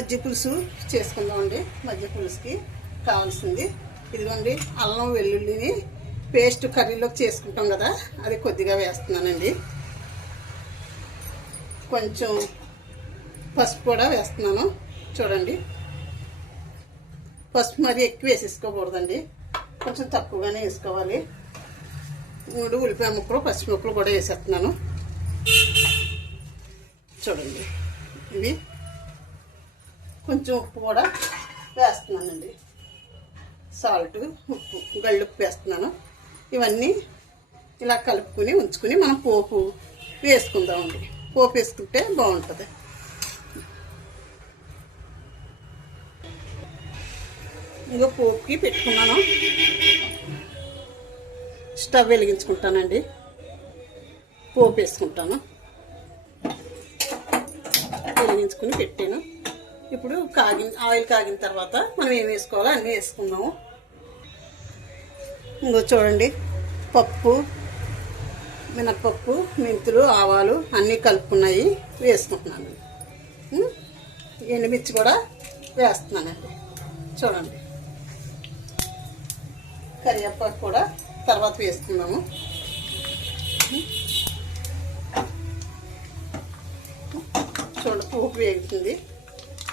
మజ్జిగ పులుసు చేసుకుందామండి. మజ్జిగ పులుసుకి కావాల్సింది ఇదిగోండి, అల్లం వెల్లుల్లిని పేస్ట్ కర్రీలోకి చేసుకుంటాం కదా, అది కొద్దిగా వేస్తున్నానండి. కొంచెం పసుపు కూడా వేస్తున్నాను. చూడండి, పసుపు మరీ ఎక్కువ వేసేసుకోకూడదండి, కొంచెం తక్కువగానే వేసుకోవాలి. 3 ఉల్లిపాయ ముక్కలు, పచ్చి ముక్కలు కూడా వేసేస్తున్నాను. చూడండి, ఇవి కొంచెం ఉప్పు కూడా వేస్తున్నానండి. సాల్ట్, ఉప్పు, గళ్ళుప్పు వేస్తున్నాను. ఇవన్నీ ఇలా కలుపుకుని ఉంచుకుని మనం పోపు వేసుకుందామండి. పోపు వేసుకుంటే బాగుంటుంది. ఇంకో పోపుకి పెట్టుకున్నాను. స్టవ్ వెలిగించుకుంటానండి. పోపు వేసుకుంటాను. వెలిగించుకుని పెట్టాను. ఇప్పుడు ఆయిల్ కాగిన తర్వాత మనం ఏం వేసుకోవాలో అన్నీ వేసుకుందాము. ఇంకో చూడండి, పప్పు, మినప్పప్పు, మెంతులు, ఆవాలు అన్నీ కలుపుకున్నాయి వేసుకుంటున్నాను. ఎండుమిర్చి కూడా వేస్తున్నానండి. చూడండి, కరివేపాకు కూడా తర్వాత వేసుకుందాము. చూడండి, పోపు వేగుతుంది.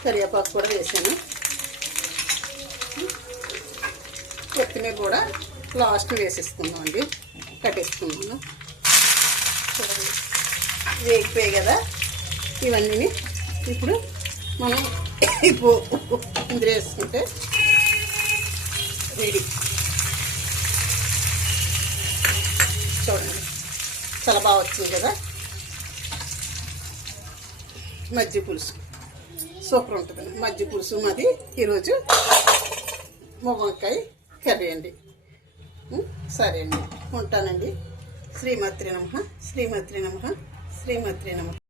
కరివేపాకు కూడా వేసాను. కొత్తిమీర కూడా లాస్ట్ వేసేసుకుందాం అండి. కట్టేసుకున్నాను. చూడండి, వేగిపోయాయి కదా ఇవన్నీ. ఇప్పుడు మనం ఇందులో వేసుకుంటే రెడీ. చూడండి, చాలా బాగా వచ్చింది కదా మజ్జిగ పులుసు. సూపర్ ఉంటుంది మజ్జిగ పులుసు. మాది ఈరోజు మునక్కాయ కర్రీ అండి. సరే అండి, ఉంటానండి. శ్రీమాత్రే నమః, శ్రీమాత్రే నమః, శ్రీమాత్రే నమః.